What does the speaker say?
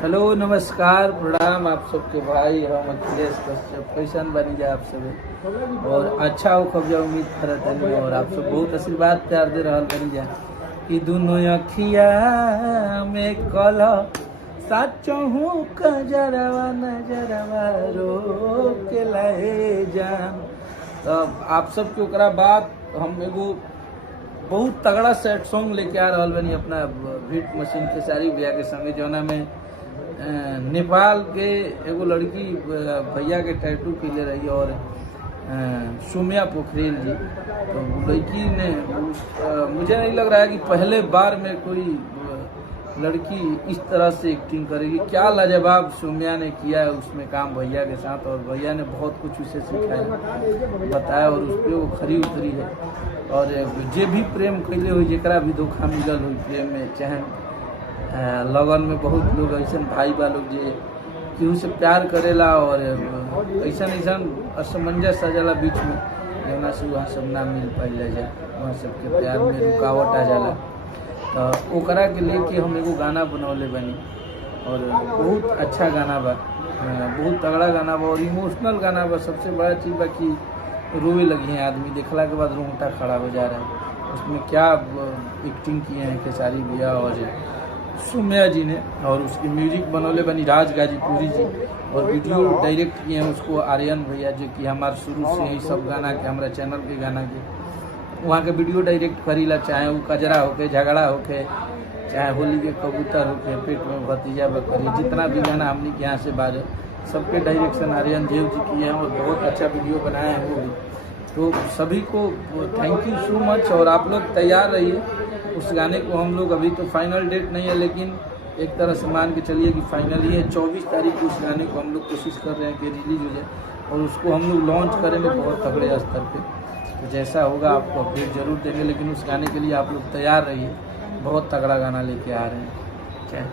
Hello नमस्कार प्रणाम आप सबके भाई हम अखिलेश कश्यप कैसन बनी जाए आप सब और अच्छा हो खबजा उम्मीद करत हनी और आप सब बहुत आशीर्वाद प्यार दे रहा बनी जाए कि दोनों अखिया में कल साचहूँ कजरवा नजरवा रो के लहे जान। तब आप सबके ओकरा बाद हम एगो बहुत तगड़ा सेट सॉन्ग लेके आ रहा बनी अपना बीट मशीन खेसारी भैया के संगे जौना में नेपाल के एगो लड़की भैया के टैटू पीले रही और सोम्या पोखरेल जी। तो लड़की ने मुझे नहीं लग रहा है कि पहले बार में कोई लड़की इस तरह से एक्टिंग करेगी। क्या लाजवाब सोम्या ने किया है उसमें काम भैया के साथ और भैया ने बहुत कुछ उसे सिखाया बताया और उस पर वो खरी उतरी है। और जे भी प्रेम कैले हुई जरा भी धोखा मिलल हुई प्रेम में चाहे लगन में बहुत लोग ऐसा भाई बा लोग जे केहू से प्यार करेला और ऐसा असमंजस आ जाला बीच में जौना से वहाँ सब ना मिल पाई जाए वहाँ सबके प्यार में रुकावट आ जाला। तो ओकरा के लेके हम एगो गाना बनौले बनी और बहुत अच्छा गाना बा, बहुत तगड़ा गाना बा और इमोशनल गाना बा। सबसे बड़ा चीज़ बा कि रोए लगी हैं आदमी देखला के बाद रोंगटा खड़ा हो जा रहा है। उसमें क्या एक्टिंग किए हैं खेसारी भैया और सोम्या जी ने और उसकी म्यूजिक बनौले बनी राज गाजीपुरी जी और वीडियो डायरेक्ट किए हैं उसको आर्यन भैया जो कि हमारे शुरू से ही सब गाना के हमारे चैनल के गाना के वहाँ के वीडियो डायरेक्ट करीला, चाहे वो कजरा होके झगड़ा होके चाहे होली के कबूतर होके पेट में भतीजा बकरी जितना भी गाना हमने के यहाँ से बाजे सबके डायरेक्शन आर्यन देव जी किए हैं और बहुत अच्छा वीडियो बनाए हैं वो भी। तो सभी को थैंक यू सो मच और आप लोग तैयार रहिए उस गाने को। हम लोग अभी तो फाइनल डेट नहीं है लेकिन एक तरह से मान के चलिए कि फाइनल ही है। 24 तारीख को उस गाने को हम लोग कोशिश कर रहे हैं कि रिलीज हो जाए और उसको हम लोग लॉन्च करेंगे बहुत तगड़े स्तर पे। तो जैसा होगा आपको अपडेट जरूर देंगे लेकिन उस गाने के लिए आप लोग तैयार रहिए, बहुत तगड़ा गाना लेके आ रहे हैं।